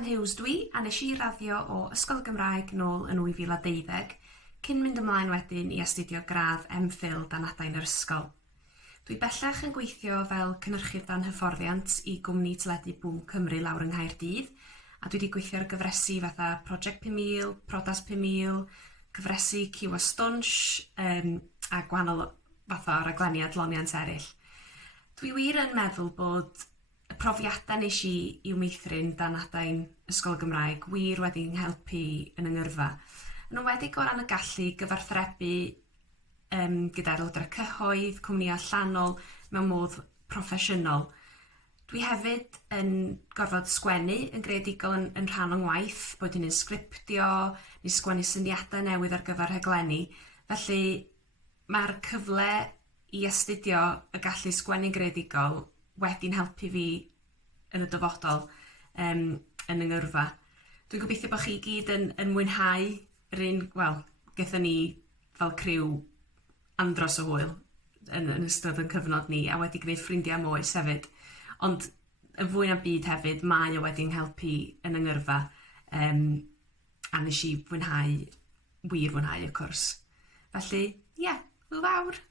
Susan Hughes dwi, a nes I raddio o Ysgol Gymraeg nôl yn 2012, cyn mynd ymlaen wedyn I astudio gradd MPhil dan adain yr ysgol. Dwi bellach yn gweithio fel cynhyrchydd dan hyfforddiant I gwmni teledu Bŵm Cymru lawr yng Nghaerdydd, a dwi wedi gweithio ar gyfresu fatha Project 5000, Prodas 5000, cyfresu Cyw a Stwnsh, a gwahanol fatha o raglenni adloniant eraill. Dwi wir yn meddwl bod y profiadau nes I meithrin dan adain Ysgol Gymraeg wir wedi'n helpu yn yng ngyrfa. Yn enwedig o ran y gallu gyfarthrebu gyda'r Llywodraeth Cyhoedd, cwmnïau allanol mewn modd proffesiynol. Dwi hefyd yn gorfod sgwennu yn greadigol yn rhan o'n waith, bod yn sgriptio, neu sgwennu syniadau newydd ar gyfer rhaglenni. Felly mae'r cyfle I astudio y gallu sgwennu'n greadigol wedi'n helpu fi yn y dyfodol yn yng ngyrfa. Dwi'n gobeithio bod chi gyd yn mwynhau yr un, gaethon ni fel criw andros o hwyl yn ystod yn cyfnod ni a wedi gwneud ffrindiau moes hefyd. Ond yn fwy na byd hefyd, mae o wedi'n helpu yn yng ngyrfa a nes I wir fwynhau y cwrs. Felly, hwyl fawr!